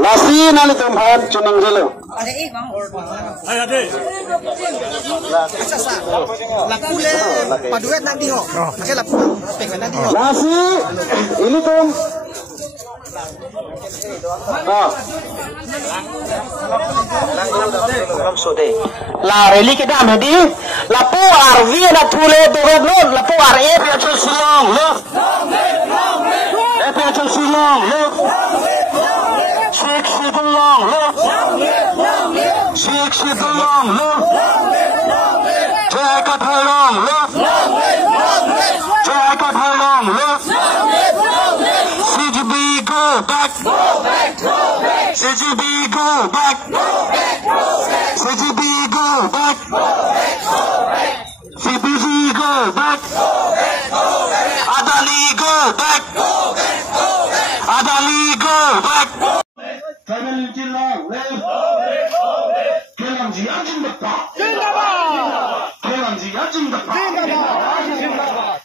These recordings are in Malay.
Nasi nali tempat cuning dulu. Ada bang. Ada. Sasa. Laku le paduet nanti ho. Pakai laku pengen nanti ho. Nasi ini tuh. La reli ke dam di la pu RV na thule to no la pu RF ya chul silong lo F ya chul silong lo Sheikh Sidulong lo Sheikh Sidulong lo Jai Kathalong lo Jai Kathalong lo CGB go back CGB go back CGB go back CBG go back Adani go back Adani go back Family Jilong Kelanji Ajindapa Kelanji Ajindapa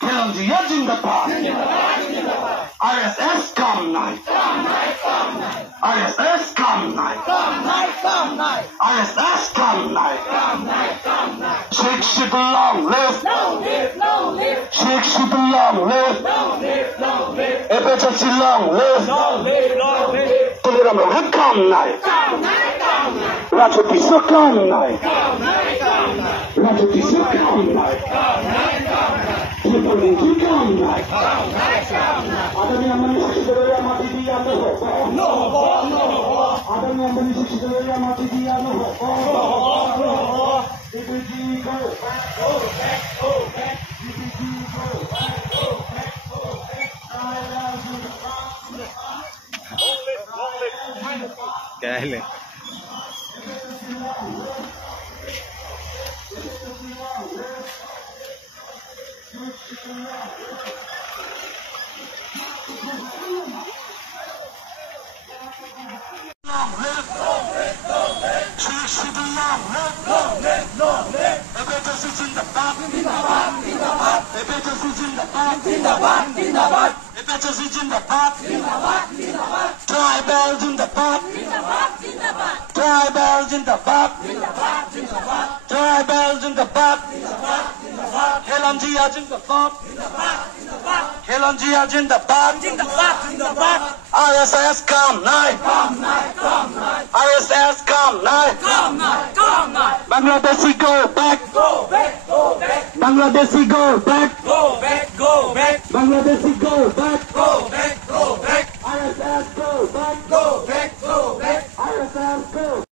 Kelanji Ajindapa RSS come night RSS come night RSS come night Sheikh Sidulong live Sheikh Sidulong live FHC long live Tuliram Rohit come night Raju Tisa come night Raju Tisa come night Tripalinji come night Ada yang menisik mati dia no Ada yang menisik mati dia no CBG go back go back go back CBG go back go back go back Cái này. Tribals in the park. Tribals in the park. Tribals in the park. Kelanji in the park. Kelanji in the park. RSS come night. RSS come night. Bangladeshi go back. Bangladeshi go back. Bangladeshi go back. RSS go back. RSS go.